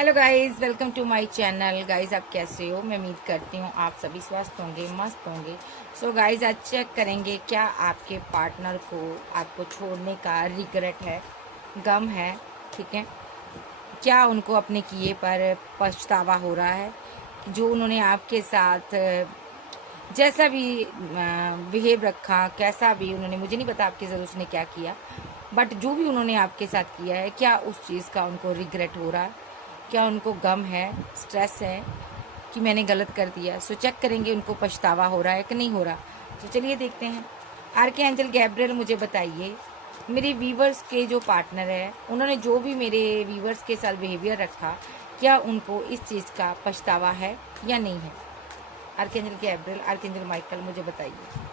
Hello guys, welcome to my channel. Guys, आप कैसे हो? मैं उम्मीद करती हूँ आप सभी स्वस्थ होंगे, मस्त होंगे। सो गाइस, आज चेक करेंगे क्या आपके पार्टनर को आपको छोड़ने का रिग्रेट है, गम है। ठीक है, क्या उनको अपने किए पर पछतावा हो रहा है? जो उन्होंने आपके साथ जैसा भी बिहेव रखा, कैसा भी उन्होंने, मुझे नहीं पता आपके साथ उसने क्या किया, बट जो भी उन्होंने आपके साथ किया है, क्या उस चीज़ का उनको रिग्रेट हो रहा है? क्या उनको गम है, स्ट्रेस है कि मैंने गलत कर दिया? सो चेक करेंगे उनको पछतावा हो रहा है कि नहीं हो रहा। तो चलिए देखते हैं। आर्के एंजल गैब्रियल, मुझे बताइए, मेरे वीवर्स के जो पार्टनर है, उन्होंने जो भी मेरे वीवर्स के साथ बिहेवियर रखा, क्या उनको इस चीज़ का पछतावा है या नहीं है? आर्केंजल गैब्रियल, आर्केंजल माइकल, मुझे बताइए।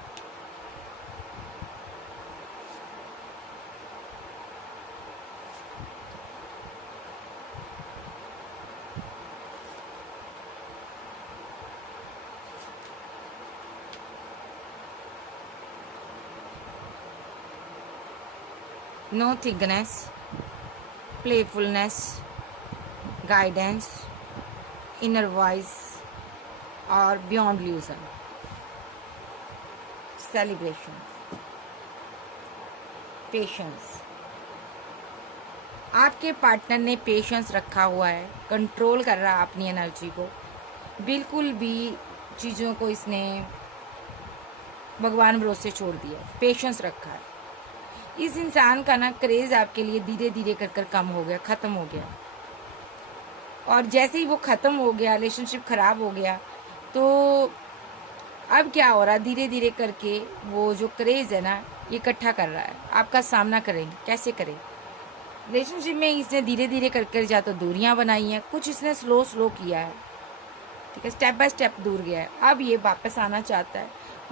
No thickness, playfulness, guidance, inner voice और बियॉन्ड ल्यूजन, सेलिब्रेशन, पेशेंस। आपके पार्टनर ने पेशेंस रखा हुआ है, कंट्रोल कर रहा है अपनी एनर्जी को। बिल्कुल भी चीज़ों को इसने भगवान भरोसे छोड़ दिया, पेशेंस रखा है। इस इंसान का ना क्रेज़ आपके लिए धीरे धीरे कर कर कम हो गया, ख़त्म हो गया। और जैसे ही वो ख़त्म हो गया, रिलेशनशिप ख़राब हो गया, तो अब क्या हो रहा है, धीरे धीरे करके वो जो क्रेज़ है ना, ये इकट्ठा कर रहा है। आपका सामना करेंगे, कैसे करें? रिलेशनशिप में इसने धीरे धीरे कर कर या तो दूरियां बनाई हैं, कुछ इसने स्लो स्लो किया है। ठीक है, स्टेप बाय स्टेप दूर गया है। अब ये वापस आना चाहता है,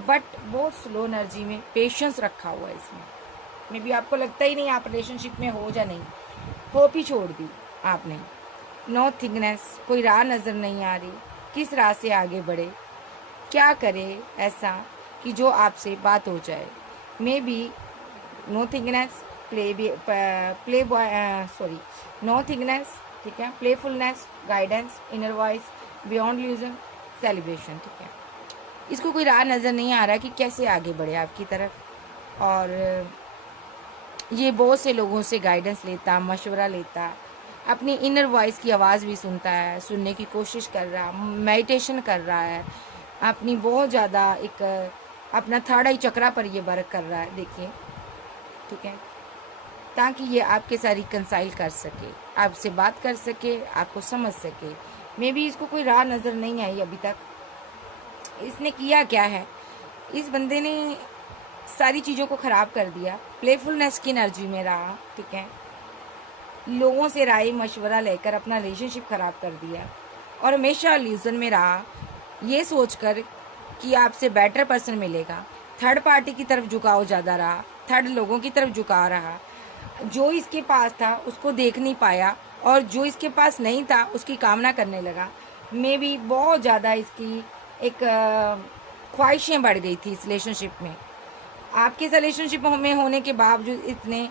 बट बहुत स्लो एनर्जी में, पेशेंस रखा हुआ है इसमें। मे बी आपको लगता ही नहीं आप रिलेशनशिप में हो या नहीं, होप ही छोड़ दी आपने। नो थिकनेस, कोई राह नज़र नहीं आ रही, किस राह से आगे बढ़े, क्या करे ऐसा कि जो आपसे बात हो जाए। Maybe no thickness, playboy, sorry, no thickness, ठीक है, playfulness, guidance, inner voice, beyond illusion, celebration. ठीक है, इसको कोई राह नज़र नहीं आ रहा कि कैसे आगे बढ़े आपकी तरफ। और ये बहुत से लोगों से गाइडेंस लेता, मशवरा लेता, अपनी इनर वॉइस की आवाज़ भी सुनता है, सुनने की कोशिश कर रहा, मेडिटेशन कर रहा है, अपनी बहुत ज़्यादा एक अपना थर्ड आई चक्रा पर ये वर्क कर रहा है, देखिए। ठीक है, ताकि ये आपके साथ रिकंसाइल कर सके, आपसे बात कर सके, आपको समझ सके। मे बी इसको कोई राह नज़र नहीं आई अभी तक। इसने किया क्या है, इस बंदे ने सारी चीज़ों को ख़राब कर दिया, प्लेफुलनेस की एनर्जी में रहा। ठीक है, लोगों से राय मशवरा लेकर अपना रिलेशनशिप ख़राब कर दिया, और हमेशा इल्यूजन में रहा, ये सोचकर कि आपसे बेटर पर्सन मिलेगा। थर्ड पार्टी की तरफ झुकाव ज़्यादा रहा, थर्ड लोगों की तरफ झुकाव रहा। जो इसके पास था उसको देख नहीं पाया, और जो इसके पास नहीं था उसकी कामना करने लगा। मे बी बहुत ज़्यादा इसकी एक ख्वाहिशें बढ़ गई थी इस रिलेशनशिप में। आपके रिलेशनशिप में होने के बावजूद इतने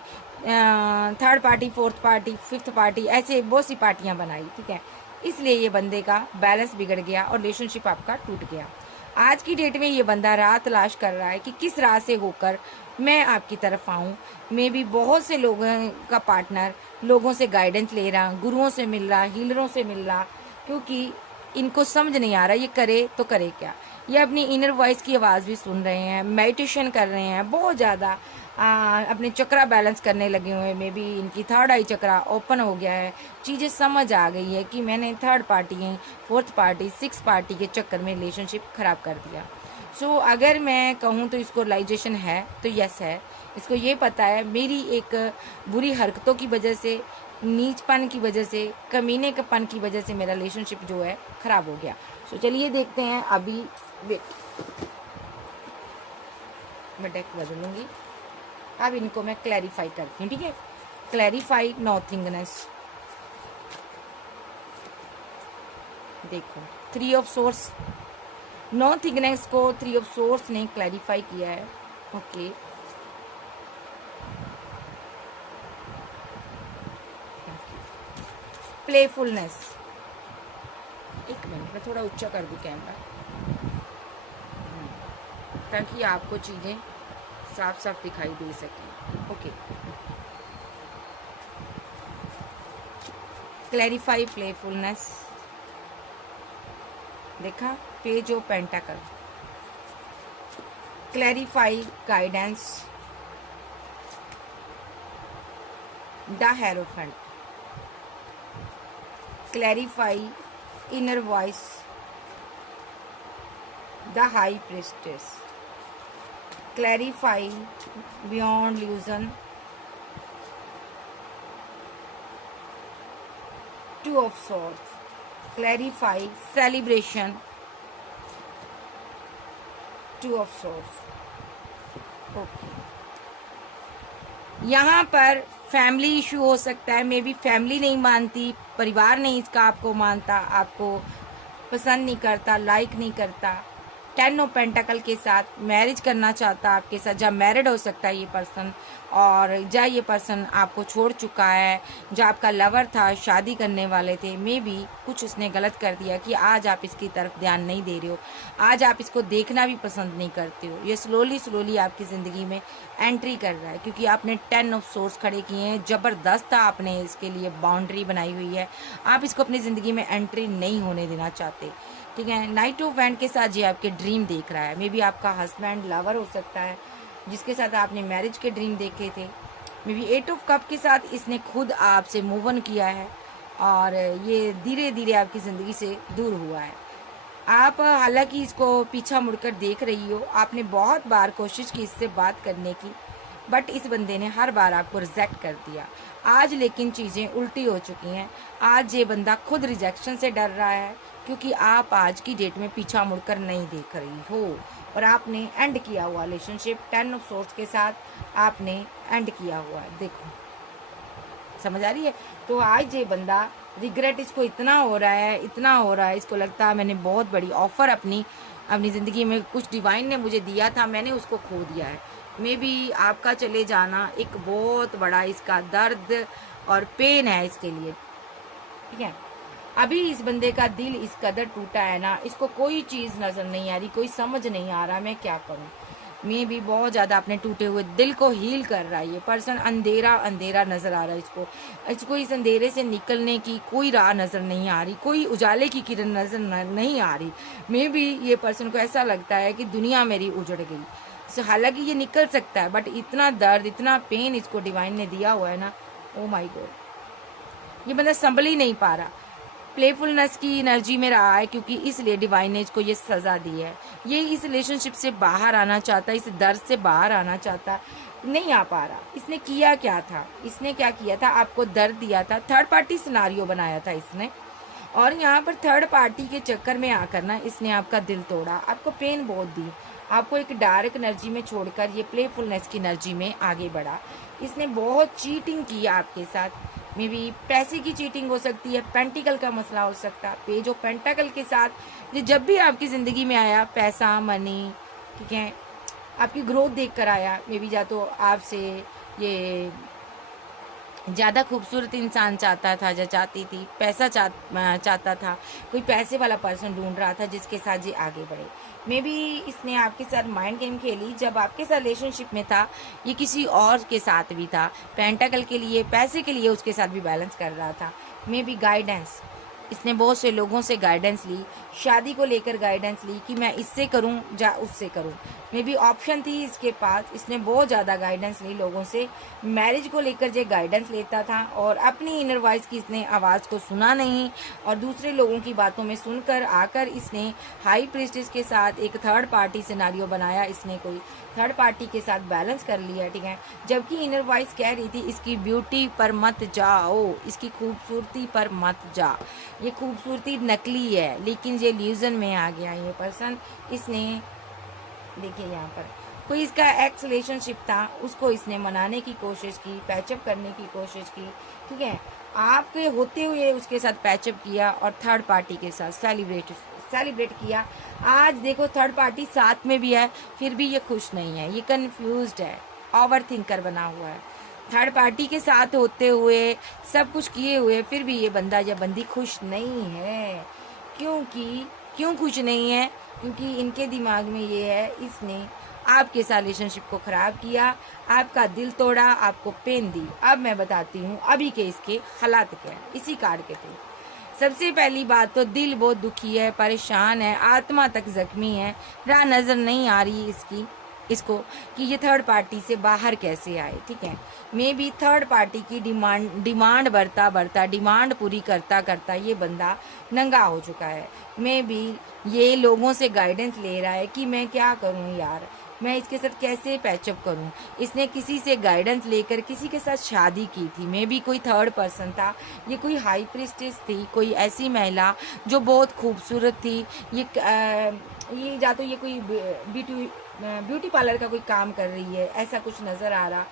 third party, fourth party, fifth party, ऐसे बहुत सी पार्टियां बनाई। ठीक है, इसलिए ये बंदे का बैलेंस बिगड़ गया और रिलेशनशिप आपका टूट गया। आज की डेट में ये बंदा राह तलाश कर रहा है कि किस राह से होकर मैं आपकी तरफ आऊँ। मे भी बहुत से लोगों का पार्टनर लोगों से गाइडेंस ले रहा, गुरुओं से मिल रहा, हीलरों से मिल रहा, क्योंकि इनको समझ नहीं आ रहा ये करे तो करे क्या। ये अपनी इनर वॉइस की आवाज़ भी सुन रहे हैं, मेडिटेशन कर रहे हैं, बहुत ज़्यादा अपने चक्रा बैलेंस करने लगे हुए हैं। मे बी इनकी थर्ड आई चक्रा ओपन हो गया है, चीज़ें समझ आ गई है कि मैंने third party, fourth party, six party के चक्कर में रिलेशनशिप ख़राब कर दिया। सो अगर मैं कहूँ तो इसको रियलाइजेशन है तो यस है। इसको ये पता है मेरी एक बुरी हरकतों की वजह से, नीचपन की वजह से, कमीनेपन की वजह से मेरा रिलेशनशिप जो है ख़राब हो गया। सो चलिए देखते हैं। अभी वेट, मैं डेक बदलूंगी। अब इनको मैं क्लैरिफाई करती हूँ। ठीक है, क्लैरिफाई नॉथिंगनेस। देखो, three of source, no thickness को थ्री ऑफ सोर्स ने क्लैरिफाई किया है। ओके, प्लेफुलनेस, एक मिनट, मैं थोड़ा ऊंचा कर दूँ कैमरा ताकि आपको चीज़ें साफ साफ दिखाई दे सकें। ओके। क्लैरिफाई प्लेफुलनेस, देखा, page of pentacle. Clarify guidance, the hierophant. Clarify inner voice, the high priestess. Clarify beyond illusion, two of swords. Clarify celebration, two of swords. Okay, यहाँ पर फैमिली इशू हो सकता है, मे बी फैमिली नहीं मानती, परिवार नहीं इसका आपको मानता, आपको पसंद नहीं करता, लाइक नहीं करता। 10 ऑफ पेंटाकल के साथ मैरिज करना चाहता आपके साथ, जब मैरिड हो सकता है ये पर्सन, और जब ये पर्सन आपको छोड़ चुका है, जो आपका लवर था, शादी करने वाले थे, मे बी कुछ उसने गलत कर दिया कि आज आप इसकी तरफ ध्यान नहीं दे रहे हो, आज आप इसको देखना भी पसंद नहीं करते हो। ये स्लोली स्लोली आपकी ज़िंदगी में एंट्री कर रहा है, क्योंकि आपने 10 ऑफ सोर्स खड़े किए हैं, ज़बरदस्त आपने इसके लिए बाउंड्री बनाई हुई है, आप इसको अपनी ज़िंदगी में एंट्री नहीं होने देना चाहते। ठीक है, नाइट ऑफ वैंड के साथ ये आपके ड्रीम देख रहा है, मे बी आपका हस्बैंड लवर हो सकता है जिसके साथ आपने मैरिज के ड्रीम देखे थे। मे बी 8 ऑफ कप के साथ इसने खुद आपसे मूव ऑन किया है और ये धीरे धीरे आपकी ज़िंदगी से दूर हुआ है। आप हालांकि इसको पीछा मुड़कर देख रही हो, आपने बहुत बार कोशिश की इससे बात करने की, बट इस बंदे ने हर बार आपको रिजेक्ट कर दिया। आज लेकिन चीज़ें उल्टी हो चुकी हैं, आज ये बंदा खुद रिजेक्शन से डर रहा है, क्योंकि आप आज की डेट में पीछा मुड़कर नहीं देख रही हो और आपने एंड किया हुआ रिलेशनशिप 10 ऑफ सोर्स के साथ आपने एंड किया हुआ है। देखो, समझ आ रही है? तो आज ये बंदा रिग्रेट इसको इतना हो रहा है, इतना हो रहा है, इसको लगता है मैंने बहुत बड़ी ऑफर अपनी ज़िंदगी में, कुछ डिवाइन ने मुझे दिया था, मैंने उसको खो दिया है। मे बी आपका चले जाना एक बहुत बड़ा इसका दर्द और पेन है इसके लिए। ठीक है, अभी इस बंदे का दिल इस कदर टूटा है ना, इसको कोई चीज़ नज़र नहीं आ रही, कोई समझ नहीं आ रहा मैं क्या करूं। मैं भी बहुत ज़्यादा अपने टूटे हुए दिल को हील कर रहा है ये पर्सन। अंधेरा अंधेरा नज़र आ रहा है इसको इस अंधेरे से निकलने की कोई राह नज़र नहीं आ रही, कोई उजाले की किरण नज़र नहीं आ रही। मैं भी ये पर्सन को ऐसा लगता है कि दुनिया मेरी उजड़ गई। हालांकि ये निकल सकता है, बट इतना दर्द, इतना पेन इसको डिवाइन ने दिया हुआ है ना, ओ माय गॉड, ये बंदा संभल ही नहीं पा रहा। प्लेफुलनेस की एनर्जी में रहा है, क्योंकि इसलिए डिवाइन ने इसको ये सज़ा दी है। ये इस रिलेशनशिप से बाहर आना चाहता, इस दर्द से बाहर आना चाहता, नहीं आ पा रहा। इसने किया क्या था, इसने क्या किया था, आपको दर्द दिया था, थर्ड पार्टी सिनारियो बनाया था इसने, और यहाँ पर थर्ड पार्टी के चक्कर में आकर ना इसने आपका दिल तोड़ा, आपको पेन बहुत दी, आपको एक डार्क एनर्जी में छोड़कर ये प्लेफुलनेस की एनर्जी में आगे बढ़ा। इसने बहुत चीटिंग की आपके साथ, मे बी पैसे की चीटिंग हो सकती है, पेंटिकल का मसला हो सकता है। पेज ऑफ पेंटाकल के साथ ये जब भी आपकी ज़िंदगी में आया, पैसा, मनी, ठीक है, आपकी ग्रोथ देख कर आया। मे बी या तो आपसे ये ज़्यादा खूबसूरत इंसान चाहता था, या चाहती थी, पैसा चाहता था, कोई पैसे वाला पर्सन ढूंढ रहा था जिसके साथ ये आगे बढ़े। मे बी इसने आपके साथ माइंड गेम खेली, जब आपके साथ रिलेशनशिप में था ये किसी और के साथ भी था, पेंटाकल के लिए, पैसे के लिए उसके साथ भी बैलेंस कर रहा था। मे बी गाइडेंस, इसने बहुत से लोगों से गाइडेंस ली, शादी को लेकर गाइडेंस ली कि मैं इससे करूं या उससे करूं। मे बी ऑप्शन थी इसके पास, इसने बहुत ज़्यादा गाइडेंस ली लोगों से, मैरिज को लेकर जो गाइडेंस लेता था, और अपनी इनर वॉइस की इसने आवाज़ को सुना नहीं, और दूसरे लोगों की बातों में सुनकर आकर इसने हाई प्रीस्टेस के साथ एक थर्ड पार्टी सिनारियो बनाया, इसने कोई थर्ड पार्टी के साथ बैलेंस कर लिया। ठीक है, जबकि इनर वॉइस कह रही थी इसकी ब्यूटी पर मत जाओ, इसकी खूबसूरती पर मत जा, ये खूबसूरती नकली है, लेकिन ये ल्यूजन में आ गया ये पर्सन। इसने देखिए यहाँ पर कोई इसका एक्स रिलेशनशिप था, उसको इसने मनाने की कोशिश की, पैचअप करने की कोशिश की। ठीक है, आपके होते हुए उसके साथ पैचअप किया और थर्ड पार्टी के साथ सेलिब्रेट किया। आज देखो थर्ड पार्टी साथ में भी है, फिर भी ये खुश नहीं है, ये कंफ्यूज्ड है, ओवर थिंकर बना हुआ है। थर्ड पार्टी के साथ होते हुए, सब कुछ किए हुए, फिर भी ये बंदा या बंदी खुश नहीं है। क्योंकि क्यों कुछ नहीं है, क्योंकि इनके दिमाग में ये है, इसने आपके साथ रिलेशनशिप को ख़राब किया, आपका दिल तोड़ा, आपको पेन दी। अब मैं बताती हूँ अभी के इसके हालात क्या है इसी कार्ड के थ्रू। सबसे पहली बात तो दिल बहुत दुखी है, परेशान है, आत्मा तक जख्मी है। राह नज़र नहीं आ रही इसको कि ये थर्ड पार्टी से बाहर कैसे आए। ठीक है, मे बी थर्ड पार्टी की डिमांड बढ़ता डिमांड पूरी करता करता ये बंदा नंगा हो चुका है। मे बी ये लोगों से गाइडेंस ले रहा है कि मैं क्या करूं यार, मैं इसके साथ कैसे पैचअप करूं। इसने किसी से गाइडेंस लेकर किसी के साथ शादी की थी, मे बी कोई थर्ड पर्सन था, ये कोई हाई प्रिस्टेस थी, कोई ऐसी महिला जो बहुत खूबसूरत थी। ये या तो ये कोई ब्यूटी पार्लर का कोई काम कर रही है, ऐसा कुछ नज़र आ रहा।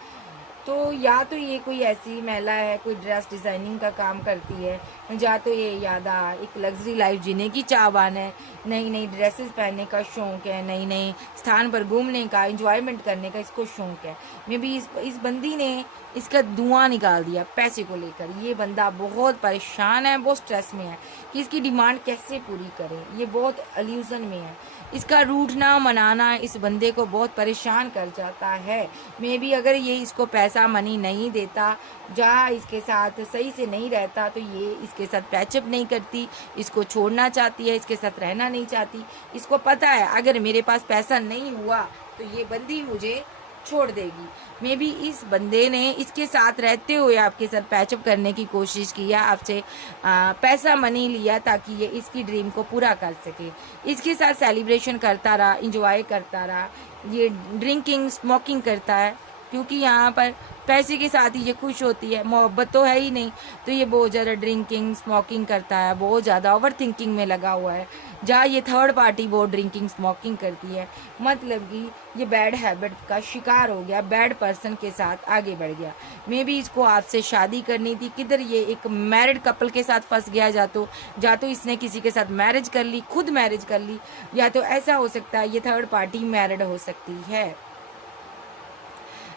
तो या तो ये कोई ऐसी महिला है कोई ड्रेस डिज़ाइनिंग का काम करती है, या तो ये यादा एक लग्जरी लाइफ जीने की चाहवान है, नई नई ड्रेसेस पहनने का शौक़ है, नई नई स्थान पर घूमने का, एंजॉयमेंट करने का इसको शौक़ है। मे बी इस बंदी ने इसका धुआं निकाल दिया पैसे को लेकर। ये बंदा बहुत परेशान है, बहुत स्ट्रेस में है कि इसकी डिमांड कैसे पूरी करे। ये बहुत अल्यूजन में है, इसका रूठना मनाना इस बंदे को बहुत परेशान कर जाता है। मे बी अगर ये इसको पैसा मनी नहीं देता, जहाँ इसके साथ सही से नहीं रहता, तो ये इसके साथ पैचअप नहीं करती, इसको छोड़ना चाहती है, इसके साथ रहना नहीं चाहती। इसको पता है अगर मेरे पास पैसा नहीं हुआ तो ये बंदी मुझे छोड़ देगी। मे बी इस बंदे ने इसके साथ रहते हुए आपके साथ पैचअप करने की कोशिश किया, आपसे पैसा मनी लिया ताकि ये इसकी ड्रीम को पूरा कर सके। इसके साथ सेलिब्रेशन करता रहा, इंजॉय करता रहा, ये ड्रिंकिंग स्मोकिंग करता है, क्योंकि यहाँ पर पैसे के साथ ही ये खुश होती है, मोहब्बत तो है ही नहीं। तो ये बहुत ज़्यादा ड्रिंकिंग स्मोकिंग करता है, बहुत ज़्यादा ओवर थिंकिंग में लगा हुआ है। जहाँ ये थर्ड पार्टी बहुत ड्रिंकिंग स्मोकिंग करती है, मतलब कि ये बैड हैबिट का शिकार हो गया, बैड पर्सन के साथ आगे बढ़ गया। मे बी इसको आपसे शादी करनी थी, किधर ये एक मैरिड कपल के साथ फंस गया, या तो इसने किसी के साथ मैरिज कर ली, खुद मैरिज कर ली, या तो ऐसा हो सकता है ये थर्ड पार्टी मैरिड हो सकती है।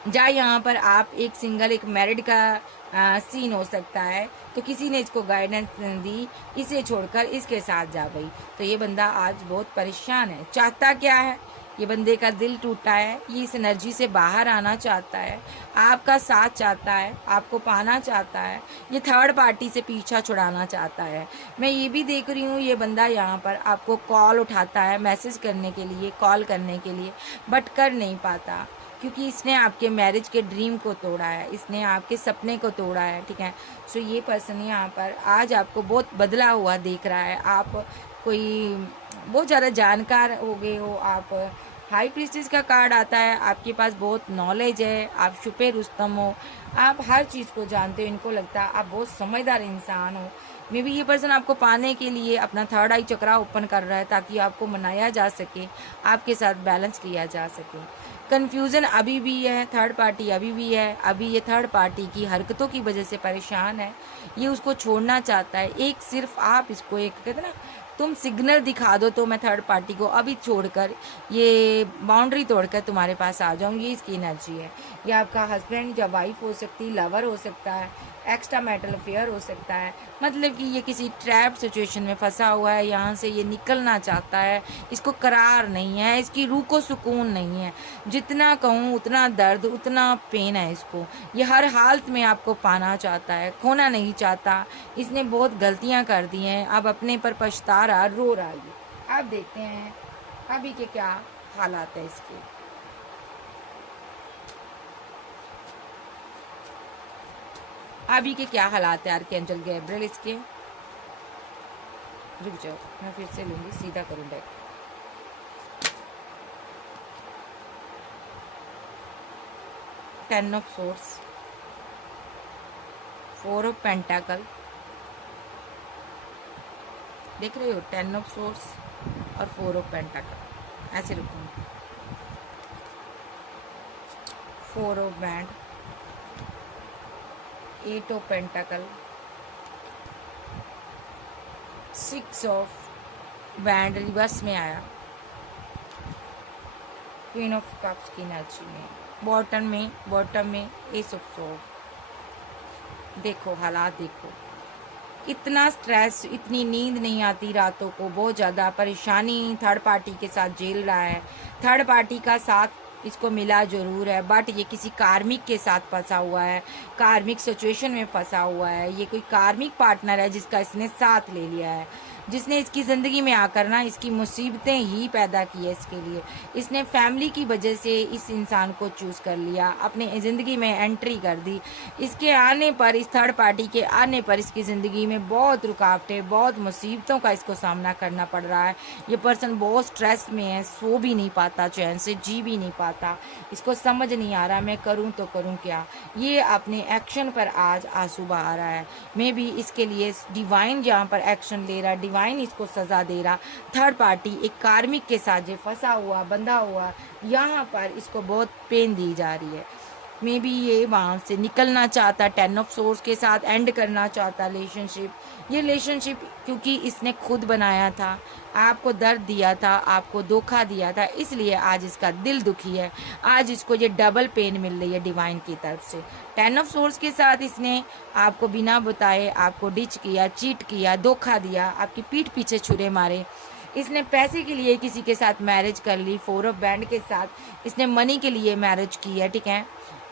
जहाँ यहाँ पर आप एक सिंगल एक मैरिड का सीन हो सकता है, तो किसी ने इसको गाइडेंस दी, इसे छोड़कर इसके साथ जा गई। तो ये बंदा आज बहुत परेशान है। चाहता क्या है, ये बंदे का दिल टूटा है, ये इस एनर्जी से बाहर आना चाहता है, आपका साथ चाहता है, आपको पाना चाहता है, ये थर्ड पार्टी से पीछा छुड़ाना चाहता है। मैं ये भी देख रही हूँ ये बंदा यहाँ पर आपको कॉल उठाता है, मैसेज करने के लिए, कॉल करने के लिए, बट कर नहीं पाता, क्योंकि इसने आपके मैरिज के ड्रीम को तोड़ा है, इसने आपके सपने को तोड़ा है। ठीक है, सो ये पर्सन यहाँ पर आज आपको बहुत बदला हुआ देख रहा है। आप कोई बहुत ज़्यादा जानकार हो गए हो, आप हाई प्रीस्टेस का कार्ड आता है, आपके पास बहुत नॉलेज है, आप छुपे रुस्तम हो, आप हर चीज़ को जानते हो। इनको लगता है आप बहुत समझदार इंसान हो। मे बी ये पर्सन आपको पाने के लिए अपना थर्ड आई चक्रा ओपन कर रहा है, ताकि आपको मनाया जा सके, आपके साथ बैलेंस किया जा सके। कन्फ्यूज़न अभी भी है, थर्ड पार्टी अभी भी है। अभी ये थर्ड पार्टी की हरकतों की वजह से परेशान है, ये उसको छोड़ना चाहता है। एक सिर्फ आप इसको एक कहते ना, तुम सिग्नल दिखा दो तो मैं थर्ड पार्टी को अभी छोड़कर, ये बाउंड्री तोड़कर तुम्हारे पास आ जाऊंगी। इसकी एनर्जी है। ये आपका हस्बैंड या वाइफ हो सकती, लवर हो सकता है, एक्स्ट्रा मैरिटल अफेयर हो सकता है। मतलब कि ये किसी ट्रैप सिचुएशन में फंसा हुआ है, यहाँ से ये निकलना चाहता है, इसको करार नहीं है, इसकी रूह को सुकून नहीं है। जितना कहूँ उतना दर्द, उतना पेन है इसको। ये हर हालत में आपको पाना चाहता है, खोना नहीं चाहता। इसने बहुत गलतियाँ कर दी हैं, अब अपने पर पछता रहा, रो रहा है। अब देखते हैं अभी के क्या हालात है इसके। अभी के क्या हालात है आर्कएंजल गैब्रिएल इसके। रुक जाओ, मैं फिर से लूंगी, सीधा करूँ back. Ten of source, four of पेंटाकल, देख रहे हो, टेन ऑफ सोर्स और फोर ऑफ पेंटाकल, ऐसे रखूंगी। Four of band, eight of पेंटाकल, six of band reverse में आया, क्वीन ऑफ कप्स की एनर्जी में, बॉटम में एस ऑफ सोर्ड। देखो हालात देखो, इतना स्ट्रेस, इतनी नींद नहीं आती रातों को, बहुत ज़्यादा परेशानी थर्ड पार्टी के साथ झेल रहा है। थर्ड पार्टी का साथ इसको मिला जरूर है, बट ये किसी कार्मिक के साथ फंसा हुआ है, कार्मिक सिचुएशन में फंसा हुआ है। ये कोई कार्मिक पार्टनर है जिसका इसने साथ ले लिया है, जिसने इसकी ज़िंदगी में आकर ना इसकी मुसीबतें ही पैदा की है इसके लिए। इसने फैमिली की वजह से इस इंसान को चूज़ कर लिया, अपने ज़िंदगी में एंट्री कर दी। इसके आने पर, इस थर्ड पार्टी के आने पर इसकी ज़िंदगी में बहुत रुकावटें, बहुत मुसीबतों का इसको सामना करना पड़ रहा है। ये पर्सन बहुत स्ट्रेस में है, सो भी नहीं पाता, चैन से जी भी नहीं पाता। इसको समझ नहीं आ रहा मैं करूँ तो करूँ क्या। ये अपने एक्शन पर आज आंसू बहा रहा है। मे भी इसके लिए डिवाइन जहाँ पर एक्शन ले रहा है, डिवाइन इसको सजा दे रहा। थर्ड पार्टी एक कार्मिक के साथ जो फंसा हुआ, बंधा हुआ, यहाँ पर इसको बहुत पेन दी जा रही है। मे बी ये वहाँ से निकलना चाहता, 10 ऑफ सोर्स के साथ एंड करना चाहता रिलेशनशिप। ये रिलेशनशिप क्योंकि इसने खुद बनाया था, आपको दर्द दिया था, आपको धोखा दिया था, इसलिए आज इसका दिल दुखी है। आज इसको ये डबल पेन मिल रही है डिवाइन की तरफ से। 10 ऑफ सोर्स के साथ इसने आपको बिना बताए आपको डिच किया, चीट किया, धोखा दिया, आपकी पीठ पीछे छुरे मारे। इसने पैसे के लिए किसी के साथ मैरिज कर ली, 4 ऑफ बैंड के साथ इसने मनी के लिए मैरिज की है, ठीक है।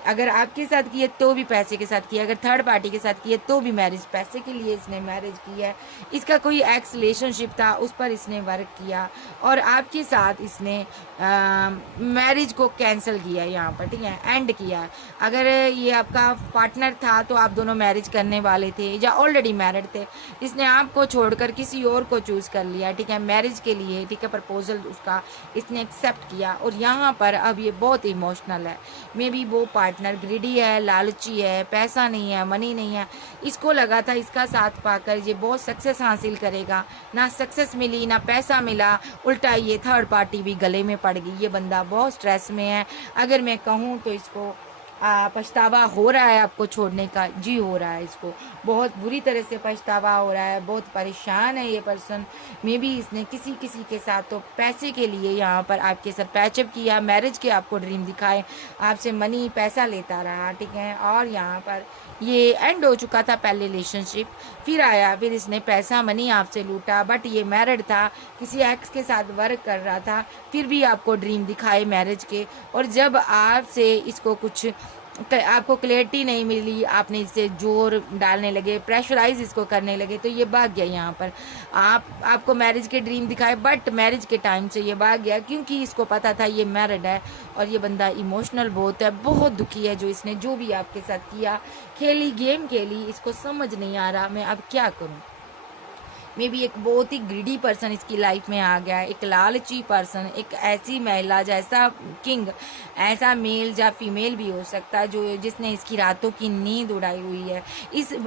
अगर आपके साथ की है तो भी पैसे के साथ किया, अगर थर्ड पार्टी के साथ की है तो भी मैरिज पैसे के लिए इसने मैरिज की है। इसका कोई एक्स रिलेशनशिप था, उस पर इसने वर्क किया और आपके साथ इसने मैरिज को कैंसिल किया यहाँ पर, ठीक है, एंड किया। अगर ये आपका पार्टनर था तो आप दोनों मैरिज करने वाले थे या ऑलरेडी मैरिड थे, इसने आपको छोड़कर किसी और को चूज़ कर लिया, ठीक है, मैरिज के लिए, ठीक है। प्रपोजल उसका इसने एक्सेप्ट किया और यहाँ पर अब ये बहुत इमोशनल है। मे बी वो पार्टनर ग्रीडी है, लालची है, पैसा नहीं है, मनी नहीं है। इसको लगा था इसका साथ पाकर ये बहुत सक्सेस हासिल करेगा, ना सक्सेस मिली, ना पैसा मिला, उल्टा ये थर्ड पार्टी भी गले में पड़ गई। ये बंदा बहुत स्ट्रेस में है। अगर मैं कहूँ तो इसको पछतावा हो रहा है आपको छोड़ने का, जी हो रहा है। इसको बहुत बुरी तरह से पछतावा हो रहा है, बहुत परेशान है ये पर्सन। मे बी इसने किसी के साथ तो पैसे के लिए यहाँ पर आपके साथ पैचअप किया, मैरिज के आपको ड्रीम दिखाए, आपसे मनी पैसा लेता रहा, ठीक है। और यहाँ पर ये एंड हो चुका था पहले रिलेशनशिप, फिर आया, फिर इसने पैसा मनी आपसे लूटा, बट ये मैरिड था, किसी एक्स के साथ वर्क कर रहा था, फिर भी आपको ड्रीम दिखाए मैरिज के। और जब आपसे इसको कुछ आपको क्लैरिटी नहीं मिली, आपने इससे जोर डालने लगे, प्रेशराइज इसको करने लगे, तो ये भाग गया यहाँ पर। आपको मैरिज के ड्रीम दिखाए, बट मैरिज के टाइम से ये भाग गया क्योंकि इसको पता था ये मैरिड है। और ये बंदा इमोशनल बहुत है, बहुत दुखी है। जो इसने जो भी आपके साथ किया, खेली, गेम खेली, इसको समझ नहीं आ रहा मैं अब क्या करूँ। मे बी एक बहुत ही ग्रीडी पर्सन इसकी लाइफ में आ गया है, एक लालची पर्सन, एक ऐसी महिला जैसा किंग, ऐसा मेल या फीमेल भी हो सकता है जो जिसने इसकी रातों की नींद उड़ाई हुई है।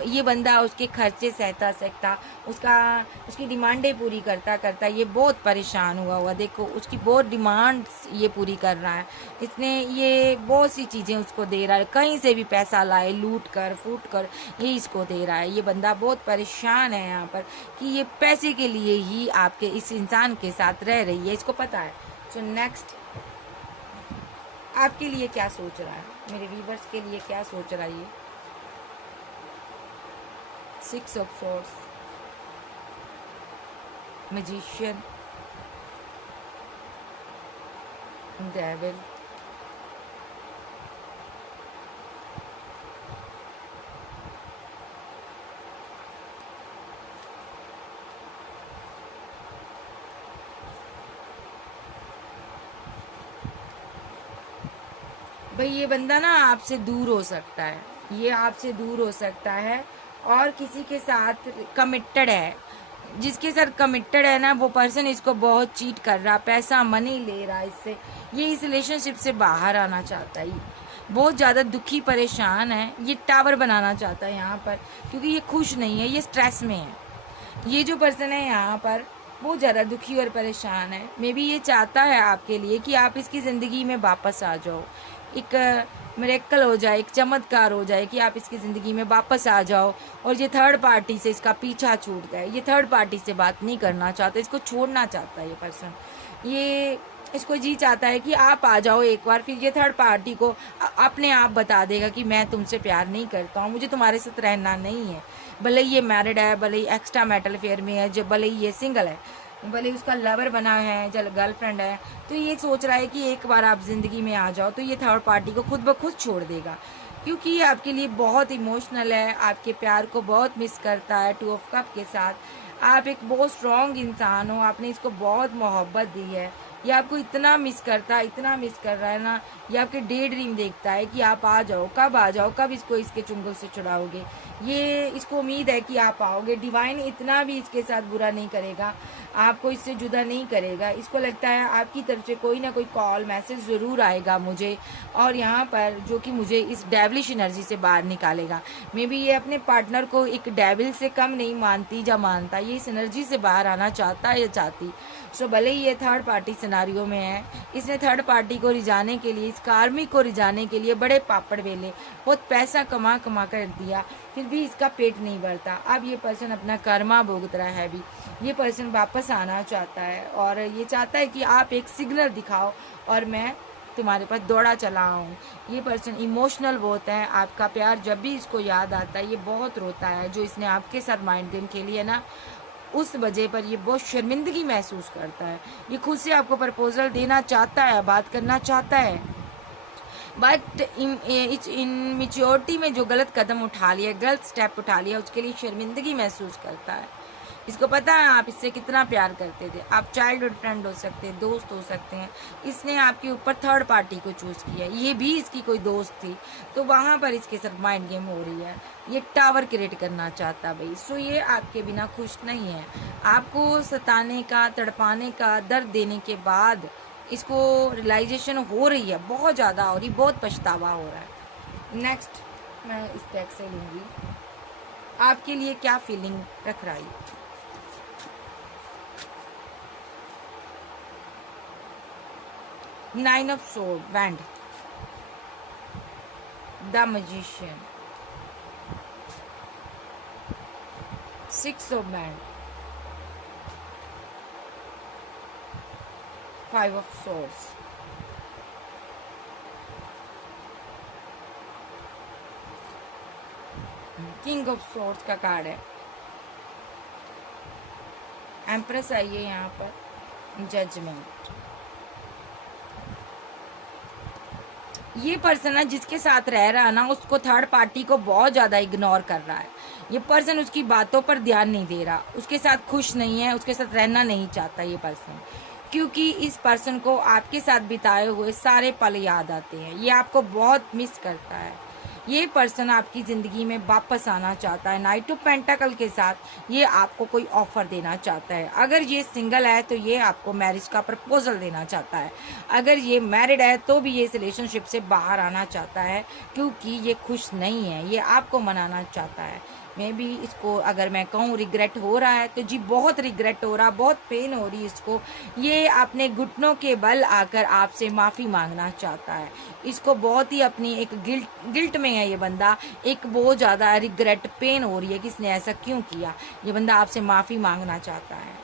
ये बंदा उसके खर्चे सहता उसकी डिमांडें पूरी करता करता ये बहुत परेशान हुआ देखो, उसकी बहुत डिमांड्स ये पूरी कर रहा है। इसने ये बहुत सी चीज़ें उसको दे रहा है, कहीं से भी पैसा लाए, लूट कर फूट कर ये इसको दे रहा है। ये बंदा बहुत परेशान है यहाँ पर कि ये पैसे के लिए ही आपके इस इंसान के साथ रह रही है, इसको पता है। सो नेक्स्ट आपके लिए क्या सोच रहा है, मेरे व्यूवर्स के लिए क्या सोच रहा है ये? 6 ऑफ सॉर्ड्स, मैजिशियन, डेविल, भाई ये बंदा ना आपसे दूर हो सकता है, ये आपसे दूर हो सकता है और किसी के साथ कमिटेड है। जिसके साथ कमिटेड है ना वो पर्सन इसको बहुत चीट कर रहा, पैसा मनी ले रहा इससे। ये इस रिलेशनशिप से बाहर आना चाहता है, बहुत ज़्यादा दुखी परेशान है, ये टावर बनाना चाहता है यहाँ पर क्योंकि ये खुश नहीं है, ये स्ट्रेस में है। ये जो पर्सन है यहाँ पर बहुत ज़्यादा दुखी और परेशान है। मे बी ये चाहता है आपके लिए कि आप इसकी ज़िंदगी में वापस आ जाओ, एक मिरेकल हो जाए, एक चमत्कार हो जाए कि आप इसकी ज़िंदगी में वापस आ जाओ और ये थर्ड पार्टी से इसका पीछा छूट जाए। ये थर्ड पार्टी से बात नहीं करना चाहता, इसको छोड़ना चाहता है ये पर्सन। ये इसको जी चाहता है कि आप आ जाओ एक बार, फिर ये थर्ड पार्टी को अपने आप बता देगा कि मैं तुमसे प्यार नहीं करता हूँ, मुझे तुम्हारे साथ रहना नहीं है, भले ही ये मैरिड है, भले ही एक्स्ट्रा मैरिटल अफेयर में है, जब भले ही ये सिंगल है, भले ही उसका लवर बना है, जब गर्लफ्रेंड है, तो ये सोच रहा है कि एक बार आप ज़िंदगी में आ जाओ तो ये थर्ड पार्टी को खुद ब खुद छोड़ देगा, क्योंकि ये आपके लिए बहुत इमोशनल है, आपके प्यार को बहुत मिस करता है। 2 ऑफ कप के साथ आप एक बहुत स्ट्रॉन्ग इंसान हो, आपने इसको बहुत मोहब्बत दी है, ये आपको इतना मिस करता है, इतना मिस कर रहा है ना, ये आपके डे ड्रीम देखता है कि आप आ जाओ, कब आ जाओ, कब इसको इसके चुंगल से छुड़ाओगे। ये इसको उम्मीद है कि आप आओगे। डिवाइन इतना भी इसके साथ बुरा नहीं करेगा, आपको इससे जुदा नहीं करेगा। इसको लगता है आपकी तरफ से कोई ना कोई कॉल मैसेज ज़रूर आएगा मुझे, और यहाँ पर जो कि मुझे इस डेविलिश एनर्जी से बाहर निकालेगा। मे बी ये अपने पार्टनर को एक डेविल से कम नहीं मानती या मानता, ये इस एनर्जी से बाहर आना चाहता है या चाहती। सो भले ही ये थर्ड पार्टी सिनारियो में है, इसने थर्ड पार्टी को रिझाने के लिए, इस कार्मिक को रिझाने के लिए बड़े पापड़ बेले, बहुत पैसा कमा कमा कर दिया, फिर भी इसका पेट नहीं भरता। अब ये पर्सन अपना कर्मा भुगत रहा है। भी ये पर्सन वापस आना चाहता है और ये चाहता है कि आप एक सिग्नल दिखाओ और मैं तुम्हारे पास दौड़ा चला आऊँ। ये पर्सन इमोशनल बहुत है, आपका प्यार जब भी इसको याद आता है ये बहुत रोता है। जो इसने आपके साथ माइंड गेम खेली है ना, उस वजह पर ये बहुत शर्मिंदगी महसूस करता है। ये खुद से आपको प्रपोजल देना चाहता है, बात करना चाहता है, बट इन मेच्योरिटी में जो गलत कदम उठा लिया, गलत स्टेप उठा लिया, उसके लिए शर्मिंदगी महसूस करता है। इसको पता है आप इससे कितना प्यार करते थे। आप चाइल्डहुड फ्रेंड हो सकते हैं, दोस्त हो सकते हैं। इसने आपके ऊपर थर्ड पार्टी को चूज़ किया, ये भी इसकी कोई दोस्त थी, तो वहाँ पर इसके साथ माइंड गेम हो रही है। ये टावर क्रिएट करना चाहता भाई। सो ये आपके बिना खुश नहीं है। आपको सताने का, तड़पाने का, दर्द देने के बाद इसको रियलाइजेशन हो रही है, बहुत ज़्यादा हो रही, बहुत पछतावा हो रहा है। नेक्स्ट मैं इस टैग से लूँगी, आपके लिए क्या फीलिंग रख रहा है। Nine of sword, band, the magician, 6 of band, 5 of swords, king of swords का कार्ड है। एम्प्रेस आई है यहाँ पर, जजमेंट। ये पर्सन है जिसके साथ रह रहा है ना, उसको थर्ड पार्टी को बहुत ज़्यादा इग्नोर कर रहा है। ये पर्सन उसकी बातों पर ध्यान नहीं दे रहा, उसके साथ खुश नहीं है, उसके साथ रहना नहीं चाहता ये पर्सन, क्योंकि इस पर्सन को आपके साथ बिताए हुए सारे पल याद आते हैं। ये आपको बहुत मिस करता है। ये पर्सन आपकी ज़िंदगी में वापस आना चाहता है। नाइट ऑफ पेंटाकल के साथ ये आपको कोई ऑफर देना चाहता है। अगर ये सिंगल है तो ये आपको मैरिज का प्रपोजल देना चाहता है। अगर ये मैरिड है तो भी ये इस रिलेशनशिप से बाहर आना चाहता है, क्योंकि ये खुश नहीं है, ये आपको मनाना चाहता है। मे बी इसको अगर मैं कहूँ रिग्रेट हो रहा है तो जी बहुत रिग्रेट हो रहा, बहुत पेन हो रही है इसको। ये अपने घुटनों के बल आकर आपसे माफ़ी मांगना चाहता है। इसको बहुत ही अपनी एक गिल्ट में है ये बंदा, एक बहुत ज़्यादा रिग्रेट, पेन हो रही है कि इसने ऐसा क्यों किया। ये बंदा आपसे माफ़ी मांगना चाहता है।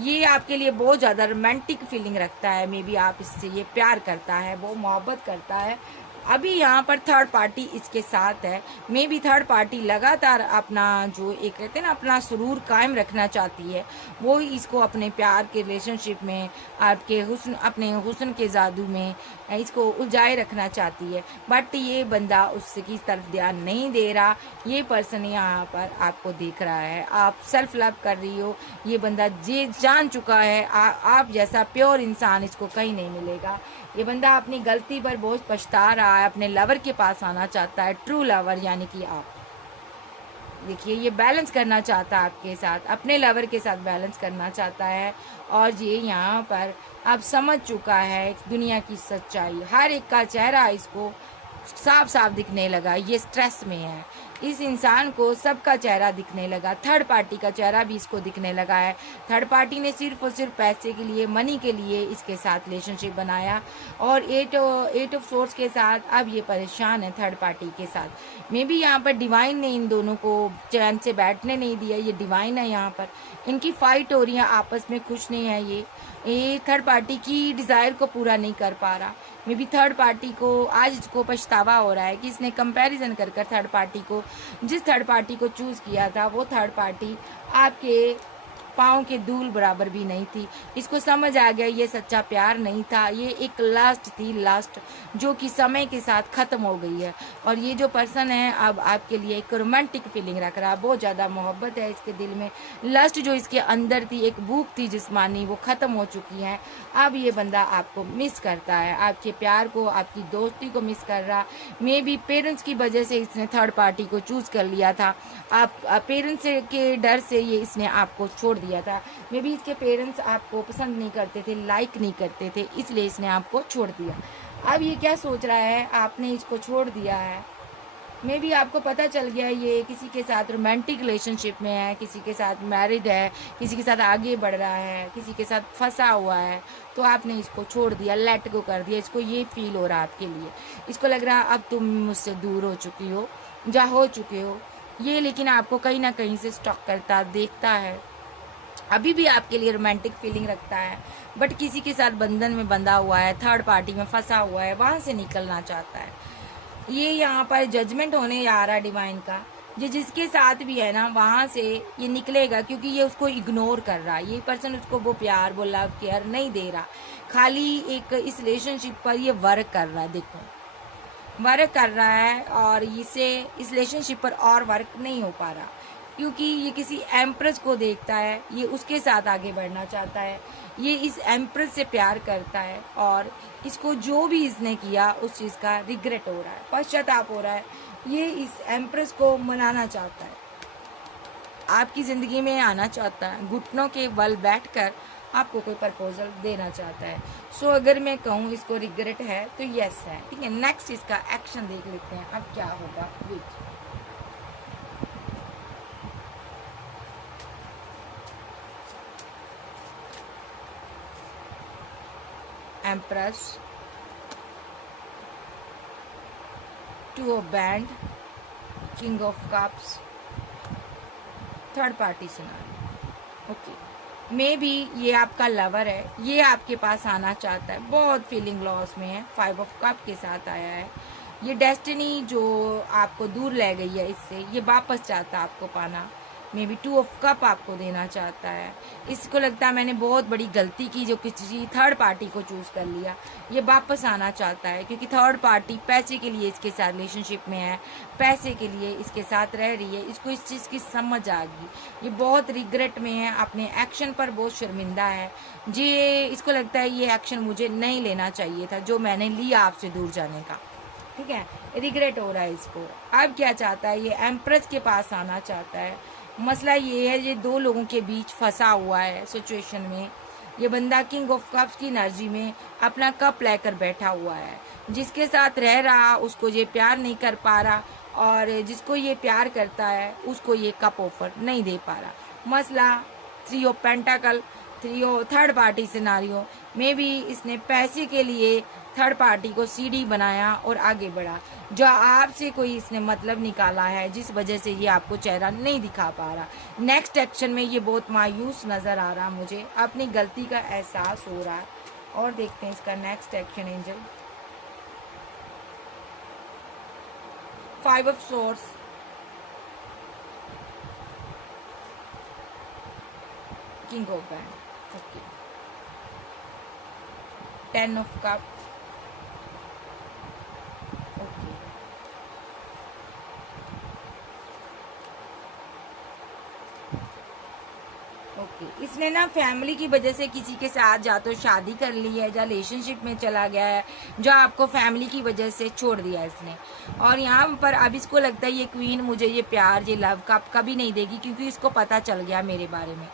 ये आपके लिए बहुत ज़्यादा रोमांटिक फीलिंग रखता है। मे बी आप इससे ये प्यार करता है, वो मोहब्बत करता है। अभी यहाँ पर थर्ड पार्टी इसके साथ है। मे बी थर्ड पार्टी लगातार अपना जो एक कहते हैं ना, अपना सुरूर कायम रखना चाहती है। वो ही इसको अपने प्यार के रिलेशनशिप में, आपके हुस्न, अपने हुस्न के जादू में इसको उलझाए रखना चाहती है, बट ये बंदा उसकी तरफ ध्यान नहीं दे रहा। ये पर्सन यहाँ पर आपको देख रहा है, आप सेल्फ लव कर रही हो। ये बंदा ये जान चुका है आप जैसा प्योर इंसान इसको कहीं नहीं मिलेगा। ये बंदा अपनी गलती पर बहुत पछता रहा है, अपने लवर के पास आना चाहता है, ट्रू लवर यानी कि आप। देखिए ये बैलेंस करना चाहता है आपके साथ, अपने लवर के साथ बैलेंस करना चाहता है। और ये यहाँ पर अब समझ चुका है दुनिया की सच्चाई, हर एक का चेहरा इसको साफ साफ दिखने लगा। ये स्ट्रेस में है, इस इंसान को सबका चेहरा दिखने लगा, थर्ड पार्टी का चेहरा भी इसको दिखने लगा है। थर्ड पार्टी ने सिर्फ और सिर्फ पैसे के लिए, मनी के लिए इसके साथ रिलेशनशिप बनाया, और एट ऑफ सोर्स के साथ अब ये परेशान है थर्ड पार्टी के साथ। मे बी यहाँ पर डिवाइन ने इन दोनों को चैन से बैठने नहीं दिया। ये डिवाइन है यहाँ पर, इनकी फाइट हो रही है, आपस में खुश नहीं है। ये थर्ड पार्टी की डिज़ायर को पूरा नहीं कर पा रहा। मे बी थर्ड पार्टी को आज इसको पछतावा हो रहा है कि इसने कंपैरिजन कर कर थर्ड पार्टी को, जिस थर्ड पार्टी को चूज़ किया था वो थर्ड पार्टी आपके पाँव के धूल बराबर भी नहीं थी। इसको समझ आ गया ये सच्चा प्यार नहीं था, ये एक लास्ट थी, लास्ट जो कि समय के साथ ख़त्म हो गई है। और ये जो पर्सन है अब आपके लिए एक रोमांटिक फीलिंग रख रहा है, बहुत ज़्यादा मोहब्बत है इसके दिल में। लस्ट जो इसके अंदर थी, एक भूख थी जिस्मानी, वो ख़त्म हो चुकी है। अब ये बंदा आपको मिस करता है, आपके प्यार को, आपकी दोस्ती को मिस कर रहा। मे बी पेरेंट्स की वजह से इसने थर्ड पार्टी को चूज़ कर लिया था। आप पेरेंट्स के डर से ये इसने आपको छोड़ दिया था। मे बी इसके पेरेंट्स आपको पसंद नहीं करते थे, लाइक नहीं करते थे, इसलिए इसने आपको छोड़ दिया। अब ये क्या सोच रहा है, आपने इसको छोड़ दिया है, मे बी आपको पता चल गया ये किसी के साथ रोमांटिक रिलेशनशिप में है, किसी के साथ मैरिड है, किसी के साथ आगे बढ़ रहा है, किसी के साथ फंसा हुआ है, तो आपने इसको छोड़ दिया, लेट गो कर दिया। इसको ये फील हो रहा आपके लिए, इसको लग रहा अब तुम मुझसे दूर हो चुकी हो, जा हो चुके हो ये, लेकिन आपको कहीं ना कहीं से स्टॉक करता देखता है, अभी भी आपके लिए रोमांटिक फीलिंग रखता है, बट किसी के साथ बंधन में बंधा हुआ है, थर्ड पार्टी में फंसा हुआ है, वहाँ से निकलना चाहता है। ये यहाँ पर जजमेंट होने आ रहा है डिवाइन का, ये जिसके साथ भी है ना वहाँ से ये निकलेगा, क्योंकि ये उसको इग्नोर कर रहा है। ये पर्सन उसको वो प्यार, वो लव, केयर नहीं दे रहा, खाली एक इस रिलेशनशिप पर ये वर्क कर रहा है। देखो वर्क कर रहा है और इसे इस रिलेशनशिप पर और वर्क नहीं हो पा रहा, क्योंकि ये किसी एम्प्रेस को देखता है, ये उसके साथ आगे बढ़ना चाहता है, ये इस एम्प्रेस से प्यार करता है और इसको जो भी इसने किया उस चीज़ का रिग्रेट हो रहा है, पश्चाताप हो रहा है। ये इस एम्प्रेस को मनाना चाहता है, आपकी ज़िंदगी में आना चाहता है, घुटनों के बल बैठकर आपको कोई प्रपोजल देना चाहता है। सो अगर मैं कहूँ इसको रिग्रेट है तो यस है, ठीक है। नेक्स्ट इसका एक्शन देख लेते हैं अब क्या होगा। Wait, empress, two of band, king of cups, third party scenario. Okay, maybe ये आपका लवर है, ये आपके पास आना चाहता है, बहुत फीलिंग लॉस में है, 5 ऑफ कप के साथ आया है। ये डेस्टिनी जो आपको दूर ले गई है इससे, ये वापस चाहता है आपको पाना। मे बी 2 ऑफ कप आपको देना चाहता है। इसको लगता है मैंने बहुत बड़ी गलती की जो किसी थर्ड पार्टी को चूज़ कर लिया। ये वापस आना चाहता है क्योंकि थर्ड पार्टी पैसे के लिए इसके साथ रिलेशनशिप में है, पैसे के लिए इसके साथ रह रही है, इसको इस चीज़ की समझ आ गई। ये बहुत रिग्रेट में है, अपने एक्शन पर बहुत शर्मिंदा है जी। इसको लगता है ये एक्शन मुझे नहीं लेना चाहिए था जो मैंने लिया आपसे दूर जाने का, ठीक है। रिग्रेट हो रहा है इसको। अब क्या चाहता है, ये एम्प्रेस के पास आना चाहता है। मसला ये है, ये दो लोगों के बीच फंसा हुआ है सिचुएशन में। ये बंदा किंग ऑफ कप्स की एनर्जी में अपना कप लेकर बैठा हुआ है, जिसके साथ रह रहा उसको ये प्यार नहीं कर पा रहा और जिसको ये प्यार करता है उसको ये कप ऑफर नहीं दे पा रहा। मसला 3 ऑफ पेंटाकल, थर्ड पार्टी सिनारियो में भी इसने पैसे के लिए थर्ड पार्टी को सीढ़ी बनाया और आगे बढ़ा। जो आपसे कोई इसने मतलब निकाला है जिस वजह से ये आपको चेहरा नहीं दिखा पा रहा। नेक्स्ट एक्शन में ये बहुत मायूस नज़र आ रहा, मुझे अपनी गलती का एहसास हो रहा है। और देखते हैं इसका next action. Angel, 5 of source, king of band, okay, 10 of cup, okay, okay. इसने ना फैमिली की वजह से किसी के साथ या तो शादी कर ली है या रिलेशनशिप में चला गया है, जो आपको फैमिली की वजह से छोड़ दिया इसने। और यहाँ पर अब इसको लगता है ये क्वीन मुझे ये प्यार, ये लव कभी नहीं देगी, क्योंकि इसको पता चल गया मेरे बारे में।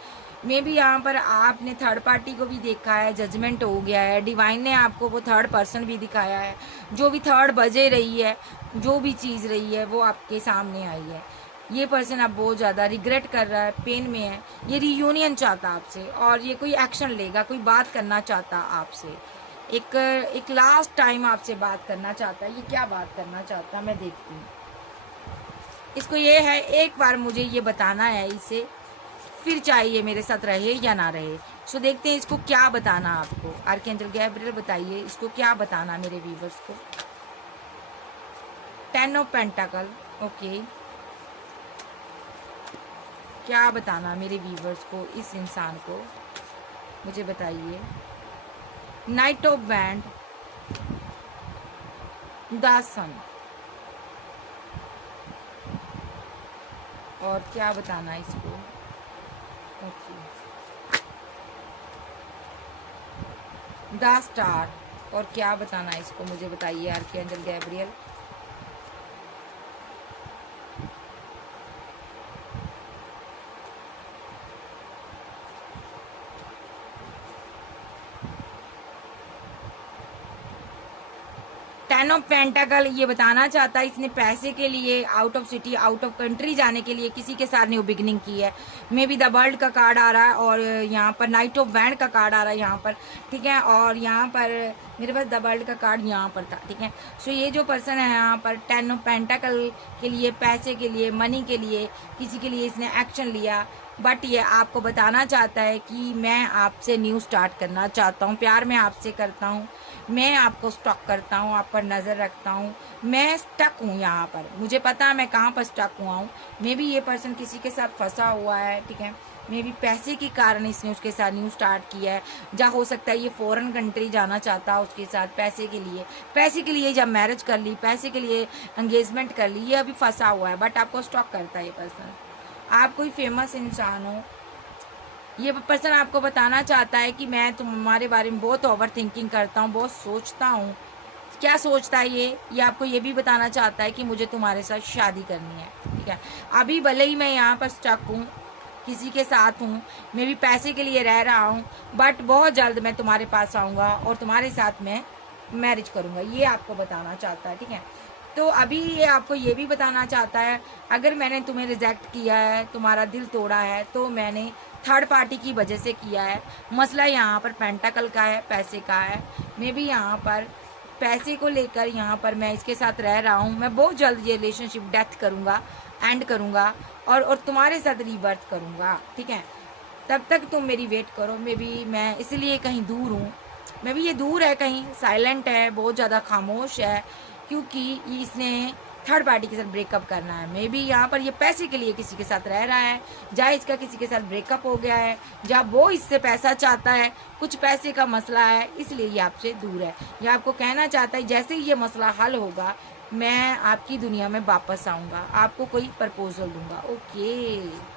मे भी यहाँ पर आपने थर्ड पार्टी को भी देखा है, जजमेंट हो गया है। डिवाइन ने आपको वो थर्ड पर्सन भी दिखाया है। जो भी थर्ड बजे रही है, जो भी चीज़ रही है वो आपके सामने आई है। ये पर्सन अब बहुत ज़्यादा रिग्रेट कर रहा है, पेन में है। ये रियूनियन चाहता आपसे और ये कोई एक्शन लेगा, कोई बात करना चाहता आपसे, एक लास्ट टाइम आपसे बात करना चाहता है। ये क्या बात करना चाहता है मैं देखती हूँ। इसको ये है, एक बार मुझे ये बताना है इसे, फिर चाहे ये मेरे साथ रहे या ना रहे। सो देखते हैं इसको क्या बताना आपको। आर्कएंजल गैब्रियल बताइए इसको क्या बताना मेरे व्यूवर्स को। 10 ऑफ पेंटाकल, ओके, क्या बताना मेरे व्यूवर्स को, इस इंसान को मुझे बताइए। नाइट ऑफ बैंड, द सन, और क्या बताना इसको, ओके, द स्टार, और क्या बताना इसको मुझे बताइए आर्कएंजल गैब्रियल। टेन ऑफ पेंटाकल ये बताना चाहता है इसने पैसे के लिए out of city, out of country जाने के लिए किसी के साथ न्यू बिगिनिंग की है। मे बी द वर्ल्ड का कार्ड आ रहा है और यहाँ पर नाइट ऑफ बैंड का कार्ड आ रहा है यहाँ पर, ठीक है, और यहाँ पर मेरे पास द वर्ल्ड का कार्ड यहाँ पर था, ठीक है। सो ये जो पर्सन है यहाँ पर 10 ऑफ पेंटाकल के लिए, पैसे के लिए, मनी के लिए, किसी के लिए इसने एक्शन लिया, बट ये आपको बताना चाहता है कि मैं आपसे न्यू स्टार्ट करना चाहता हूँ, प्यार मैं आपसे करता हूँ, मैं आपको स्टॉक करता हूँ, आप पर नज़र रखता हूँ, मैं स्टक हूँ यहाँ पर, मुझे पता है मैं कहाँ पर स्टक हुआ हूँ। मे बी ये पर्सन किसी के साथ फंसा हुआ है, ठीक है, मे बी पैसे के कारण इसने उसके साथ न्यू स्टार्ट किया है, या हो सकता है ये फॉरेन कंट्री जाना चाहता है उसके साथ पैसे के लिए जब मैरिज कर ली, पैसे के लिए एंगेजमेंट कर ली, ये अभी फंसा हुआ है, बट आपको स्टॉक करता है ये पर्सन। आप कोई फेमस इंसान हो, ये पर्सन आपको बताना चाहता है कि मैं तुम्हारे बारे में बहुत ओवर थिंकिंग करता हूँ, बहुत सोचता हूँ। क्या सोचता है ये आपको ये भी बताना चाहता है कि मुझे तुम्हारे साथ शादी करनी है, ठीक है। अभी भले ही मैं यहाँ पर स्टक हूँ, किसी के साथ हूँ, मैं भी पैसे के लिए रह रहा हूँ, बट बहुत जल्द मैं तुम्हारे पास आऊँगा और तुम्हारे साथ मैं मैरिज करूँगा, ये आपको बताना चाहता है, ठीक है। तो अभी ये आपको ये भी बताना चाहता है अगर मैंने तुम्हें रिजेक्ट किया है, तुम्हारा दिल तोड़ा है, तो मैंने थर्ड पार्टी की वजह से किया है। मसला यहाँ पर पेंटाकल का है, पैसे का है। मैं भी यहाँ पर पैसे को लेकर यहाँ पर मैं इसके साथ रह रहा हूँ। मैं बहुत जल्द ये रिलेशनशिप डेथ करूँगा, एंड करूँगा और तुम्हारे साथ रीबर्थ करूँगा, ठीक है। तब तक तुम मेरी वेट करो। मैं इसलिए कहीं दूर हूँ, मैं भी ये दूर है, कहीं साइलेंट है, बहुत ज़्यादा खामोश है, क्योंकि इसने थर्ड पार्टी के साथ ब्रेकअप करना है। मे बी यहाँ पर ये पैसे के लिए किसी के साथ रह रहा है, या इसका किसी के साथ ब्रेकअप हो गया है, या वो इससे पैसा चाहता है, कुछ पैसे का मसला है, इसलिए ये आपसे दूर है। ये आपको कहना चाहता है जैसे ही ये मसला हल होगा मैं आपकी दुनिया में वापस आऊँगा, आपको कोई प्रपोजल दूंगा, ओके।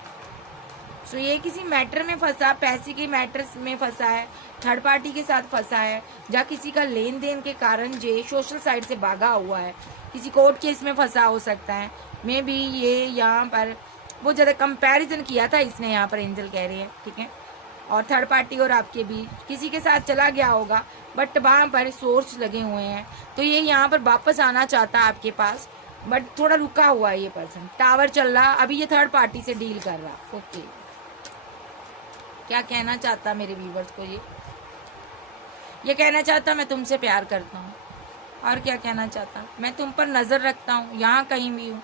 सो ये किसी मैटर में फंसा, पैसे के मैटर्स में फंसा है, थर्ड पार्टी के साथ फंसा है, या किसी का लेन देन के कारण जो सोशल साइड से भागा हुआ है, किसी कोर्ट केस में फंसा हो सकता है। मे बी ये यहाँ पर बहुत ज़्यादा कंपैरिजन किया था इसने, यहाँ पर एंजल कह रहे हैं, ठीक है, और थर्ड पार्टी और आपके बीच किसी के साथ चला गया होगा, बट वहाँ पर सोर्स लगे हुए हैं, तो ये यहाँ पर वापस आना चाहता है आपके पास, बट थोड़ा रुका हुआ है ये पर्सन, टावर चल रहा, अभी ये थर्ड पार्टी से डील कर रहा, ओके। क्या कहना चाहता मेरे व्यूवर्स को, ये कहना चाहता मैं तुमसे प्यार करता हूँ, और क्या कहना चाहता, मैं तुम पर नज़र रखता हूँ, यहाँ कहीं भी हूँ,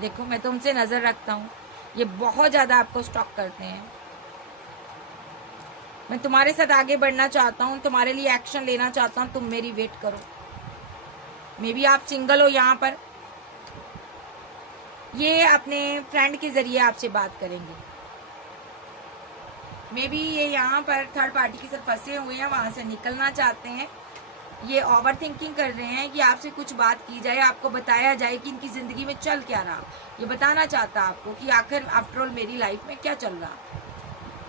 देखो मैं तुमसे नज़र रखता हूँ। ये बहुत ज़्यादा आपको स्टॉक करते हैं, मैं तुम्हारे साथ आगे बढ़ना चाहता हूँ, तुम्हारे लिए एक्शन लेना चाहता हूँ, तुम मेरी वेट करो। मे बी आप सिंगल हो यहाँ पर, ये अपने फ्रेंड के ज़रिए आपसे बात करेंगे। मे बी ये यहाँ पर थर्ड पार्टी के साथ फंसे हुए हैं, वहाँ से निकलना चाहते हैं, ये ओवर थिंकिंग कर रहे हैं कि आपसे कुछ बात की जाए, आपको बताया जाए कि इनकी ज़िंदगी में चल क्या रहा। ये बताना चाहता आपको कि आखिर आफ्टर ऑल मेरी लाइफ में क्या चल रहा,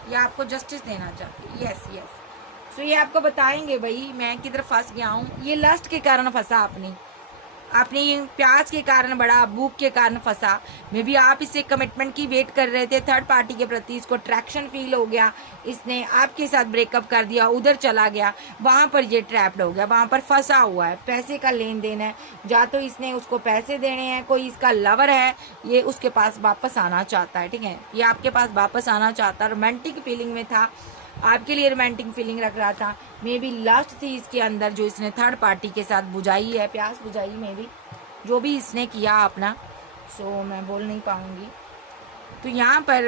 ये आपको जस्टिस देना चाहते। Yes yes. सो ये आपको बताएंगे भाई मैं किधर फंस गया हूँ। ये लस्ट के कारण फंसा, अपनी प्याज के कारण बड़ा, भूख के कारण फंसा। मे बी आप इससे कमिटमेंट की वेट कर रहे थे, थर्ड पार्टी के प्रति इसको अट्रैक्शन फील हो गया, इसने आपके साथ ब्रेकअप कर दिया, उधर चला गया, वहाँ पर ये ट्रैप्ड हो गया, वहाँ पर फंसा हुआ है। पैसे का लेन देन है, या तो इसने उसको पैसे देने हैं, कोई इसका लवर है, ये उसके पास वापस आना चाहता है, ठीक है, ये आपके पास वापस आना चाहता है, रोमांटिक फीलिंग में था, आपके लिए रोमांटिक फीलिंग रख रहा था। मे बी लास्ट थी इसके अंदर जो इसने थर्ड पार्टी के साथ बुझाई है, प्यास बुझाई, मे बी जो भी इसने किया अपना, सो मैं बोल नहीं पाऊंगी। तो यहाँ पर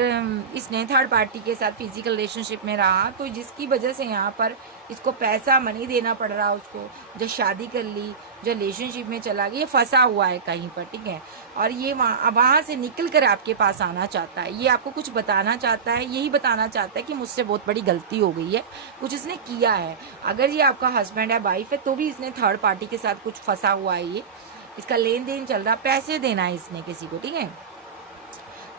इसने थर्ड पार्टी के साथ फिजिकल रिलेशनशिप में रहा, तो जिसकी वजह से यहाँ पर इसको पैसा मनी देना पड़ रहा, उसको जो शादी कर ली, जो रिलेशनशिप में चला गया, ये फंसा हुआ है कहीं पर, ठीक है। और ये वहाँ से निकल कर आपके पास आना चाहता है, ये आपको कुछ बताना चाहता है, यही बताना चाहता है कि मुझसे बहुत बड़ी गलती हो गई है, कुछ इसने किया है। अगर ये आपका हस्बैंड है, वाइफ है, तो भी इसने थर्ड पार्टी के साथ कुछ फंसा हुआ है, ये इसका लेन देन चल रहा, पैसे देना है इसने किसी को, ठीक है।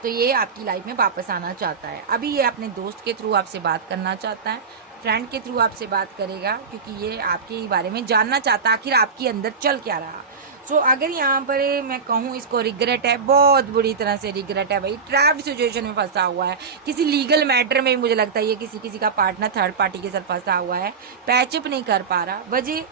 तो ये आपकी लाइफ में वापस आना चाहता है। अभी ये अपने दोस्त के थ्रू आपसे बात करना चाहता है, फ्रेंड के थ्रू आपसे बात करेगा, क्योंकि ये आपके बारे में जानना चाहता है आखिर आपके अंदर चल क्या रहा। सो अगर यहाँ पर मैं कहूँ इसको रिग्रेट है, बहुत बुरी तरह से रिग्रेट है भाई, ट्रैप्ड सिचुएशन में फंसा हुआ है, किसी लीगल मैटर में मुझे लगता है ये किसी का पार्टनर थर्ड पार्टी के साथ फंसा हुआ है, पैचअप नहीं कर पा रहा। वजह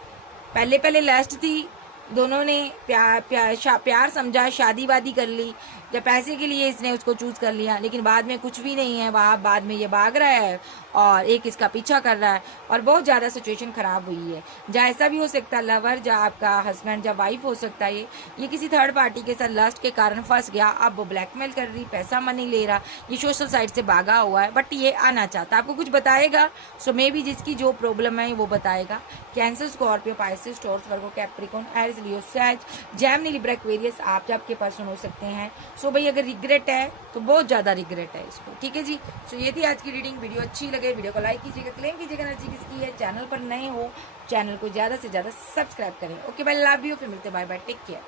पहले लस्ट थी, दोनों ने प्यार समझा, शादी वादी कर ली, जब पैसे के लिए इसने उसको चूज कर लिया, लेकिन बाद में कुछ भी नहीं है, वहाँ बाद में ये भाग रहा है और एक इसका पीछा कर रहा है, और बहुत ज़्यादा सिचुएशन खराब हुई है। जहाँ ऐसा भी हो सकता है लवर, जहाँ आपका हस्बैंड या वाइफ हो सकता है, ये किसी थर्ड पार्टी के साथ लस्ट के कारण फंस गया, अब वो ब्लैकमेल कर रही, पैसा मनी ले रहा, ये सोशल साइड से भागा हुआ है, बट ये आना चाहता है, आपको कुछ बताएगा। सो मे बी जिसकी जो प्रॉब्लम है वो बताएगा। कैंसर, स्कॉर्पियो, पाइसेस, टॉरस, वर्गो, कैप्रिकॉर्न, एरीज, लियो, सैज, जेमिनी, लिब्रा, एक्वेरियस आप आपके पर्सन हो सकते हैं। सो भाई अगर रिग्रेट है तो बहुत ज़्यादा रिग्रेट है इसको, ठीक है जी। सो ये थी आज की रीडिंग। वीडियो अच्छी लगे वीडियो को लाइक कीजिएगा, क्लेम कीजिएगा एनर्जी किसकी है। चैनल पर नए हो, चैनल को ज़्यादा से ज़्यादा सब्सक्राइब करें। ओके बाय, लव यू, फिर मिलते, बाय बाय, टेक केयर।